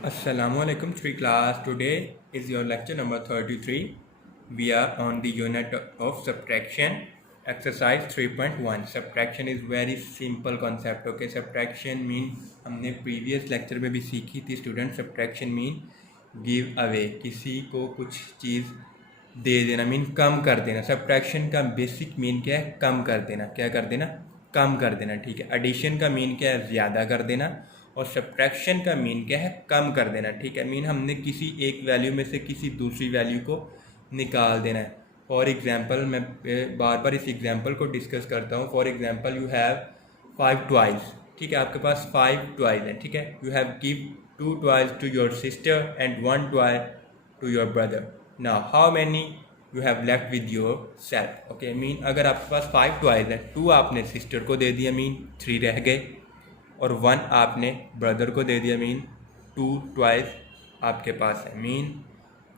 Assalamualaikum Tree class. Today is your lecture number 33. We are on the unit of subtraction, exercise 3.1. Subtraction is very simple concept. Okay, subtraction mean हमने previous lecture में भी सीखी थी student. Subtraction mean give away, किसी को कुछ चीज़ दे देना, mean कम कर देना. सब्ट्रैक्शन का बेसिक मीन क्या है? कम कर देना. क्या कर देना? कम कर देना. ठीक है. एडिशन का मीन क्या है? ज़्यादा कर देना. और सब्ट्रैक्शन का मीन क्या है? कम कर देना. ठीक है. मीन हमने किसी एक वैल्यू में से किसी दूसरी वैल्यू को निकाल देना है. फॉर एग्जांपल मैं बार बार इस एग्जांपल को डिस्कस करता हूँ. For example you have 5 toys. ठीक है. आपके पास 5 टॉयज़ हैं. ठीक है. You have give 2 toys to your sister and 1 toy to your brother. Now how many you have left with yourself? Okay, mean अगर आपके पास 5 टॉयज़ हैं, 2 आपने सिस्टर को दे दिया, मीन 3 रह गए, और 1 आपने ब्रदर को दे दिया, मीन 2 टॉयज़ आपके पास है. मीन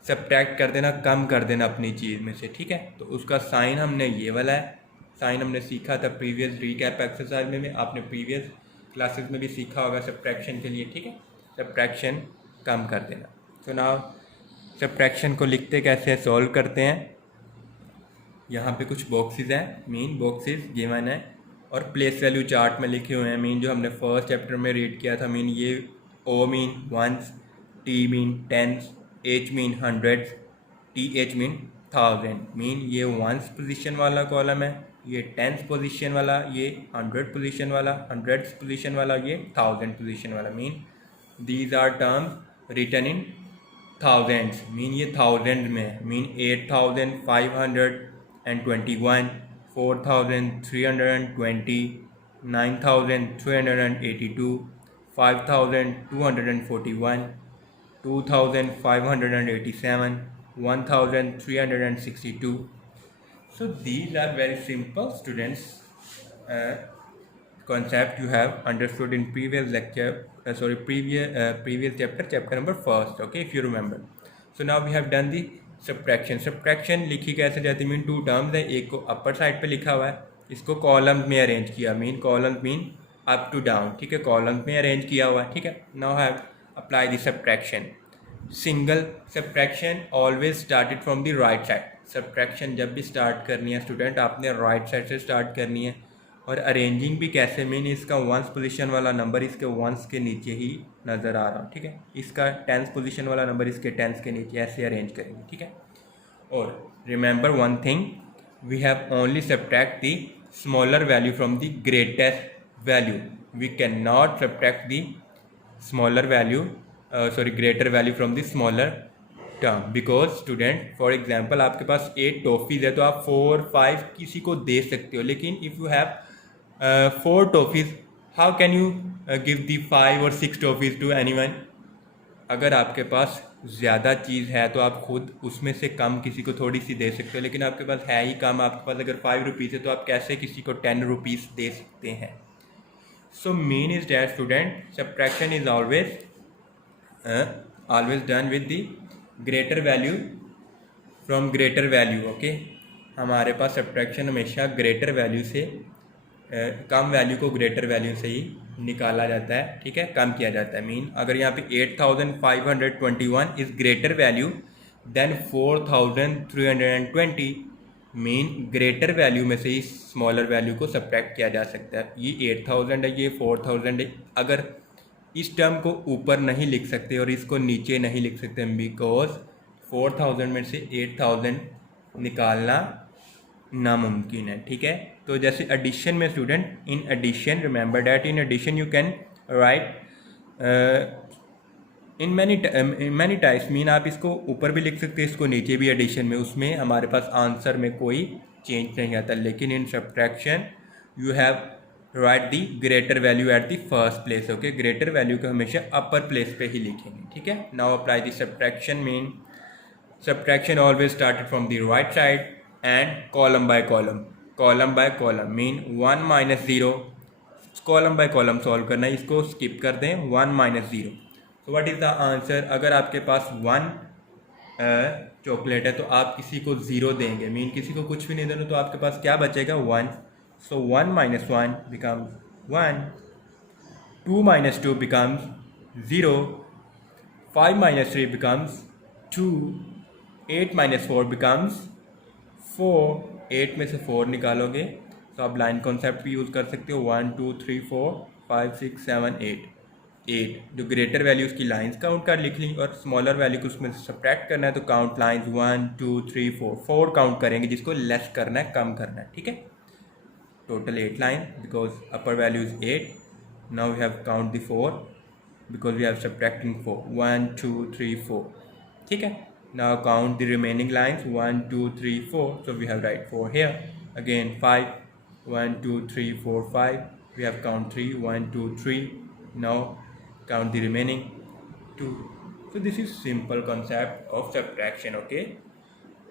सब्ट्रैक्ट कर देना, कम कर देना अपनी चीज़ में से. ठीक है. तो उसका साइन हमने ये वाला है. साइन हमने सीखा था प्रीवियस रीकैप एक्सरसाइज में. आपने प्रीवियस क्लासेस में भी सीखा होगा सब्ट्रैक्शन के लिए. ठीक है. सब्ट्रैक्शन कम कर देना. तो नाउ सब्ट्रैक्शन को लिखते कैसे, सॉल्व करते हैं. यहाँ पे कुछ बॉक्सेस हैं, मीन बॉक्सेस गिवन है और प्लेस वैल्यू चार्ट में लिखे हुए हैं. मीन जो हमने फर्स्ट चैप्टर में रीड किया था. मीन ये O mean ones, T mean tens, H mean hundreds, T H mean thousand. Mean ये वंस पोजीशन वाला कॉलम है, ये टेंस पोजीशन वाला, ये 100 पोजीशन वाला, हंड्रेड्स पोजीशन वाला, ये 1000 पोजीशन वाला. Mean these are terms written in thousands. Mean ये थाउजेंड में है. Mean 8521, 4320, 9382, 5241, 2587, 1362. So these are very simple students concept you have understood in previous lecture, previous chapter number first. Okay, if you remember. So now we have done the subtraction लिखी कैसे जाती है. Mean 2 terms है, एक को upper side पे लिखा हुआ है, इसको कॉलम में अरेंज किया. Mean column mean up to down. ठीक है. कॉलम में अरेंज किया हुआ है. ठीक है. Now have apply the subtraction. Single subtraction always started from the right side. Subtraction जब भी स्टार्ट करनी है स्टूडेंट, आपने राइट साइड से स्टार्ट करनी है. और अरेंजिंग भी कैसे, मीन इसका वंस पोजीशन वाला नंबर इसके वंस के नीचे ही नज़र आ रहा हूँ. ठीक है. इसका टेंस पोजीशन वाला नंबर इसके टेंस के नीचे, ऐसे अरेंज करेंगे. ठीक है. और remember one thing, we have only subtract the smaller value from the greatest value. We can not subtract the smaller value greater value from the smaller term. Because student for example आपके पास 8 toffees है, तो आप 4, 5 किसी को दे सकते हो. लेकिन if you have 4 toffees, how can you give दी 5 और 6 टॉफ़ीज़ टू एनीवन. अगर आपके पास ज़्यादा चीज़ है तो आप खुद उसमें से कम किसी को थोड़ी सी दे सकते हो. लेकिन आपके पास है ही कम, आपके पास अगर 5 रुपीज़ है तो आप कैसे किसी को 10 रुपीज़ दे सकते हैं. So mean is that student, subtraction is always done with the greater value from greater value. Okay. हमारे पास सब्ट्रैक्शन हमेशा ग्रेटर वैल्यू से कम वैल्यू को ग्रेटर वैल्यू से ही निकाला जाता है. ठीक है. कम किया जाता है. मीन अगर यहाँ पे 8521 is greater value than 4320, mean greater value में से ही स्मॉलर वैल्यू को सब्ट्रैक्ट किया जा सकता है. ये 8000 है, ये 4000 है. अगर इस टर्म को ऊपर नहीं लिख सकते और इसको नीचे नहीं लिख सकते, बिकॉज 4000 में से 8000 निकालना नामुमकिन है. ठीक है. तो जैसे एडिशन में student, in addition remember that in addition you can write in many types. Mean आप इसको ऊपर भी लिख सकते हैं, इसको नीचे भी. एडिशन में उसमें हमारे पास आंसर में कोई चेंज नहीं आता. लेकिन in subtraction you have write the greater value at the first place. Okay. Greater value को हमेशा अपर प्लेस पे ही लिखेंगे. ठीक है. Now apply the subtraction. Mean subtraction always started from the right side and column by column. Column by column mean 1 - 0. Column by column solve करना है. इसको स्किप कर दें. 1 - 0. तो व्हाट इज़ द आंसर. अगर आपके पास 1 चॉकलेट है तो आप किसी को 0 देंगे. मीन किसी को कुछ भी नहीं देना, तो आपके पास क्या बचेगा? 1. So 1 - 1 becomes 1, 2 - 2 becomes 0, 5 minus 3 becomes 2, 8 minus 4 becomes 4, 8 में से 4 निकालोगे तो आप लाइन कॉन्सेप्ट भी यूज़ कर सकते हो, 1 2 3 4 5 6 7 8, 8 जो ग्रेटर वैल्यू उसकी लाइंस काउंट कर लिख ली और स्मॉलर वैल्यू को उसमें से सब्ट्रैक्ट करना है तो काउंट लाइंस 1 2 3 4, 4 काउंट करेंगे जिसको लेस करना है, कम करना है, ठीक है। Total 8 line because upper value is 8. Now we have count the 4 because we have subtracting 4, 1 2 3 4, ठीक है। Now count the remaining lines 1 2 3 4, so we have write 4 here, again 5, 1 2 3 4 5, we have count 3, 1 2 3, now count the remaining 2. So this is simple concept of subtraction, okay.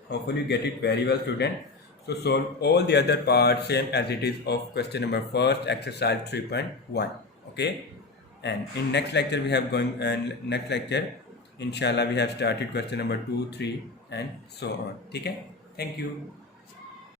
Hopefully you get it very well, student. So solve all the other parts same as it is of question number first, exercise 3.1, okay. And in next lecture we have going next lecture inshallah we have started question number 2 3 and so on, ठीक है। Thank you.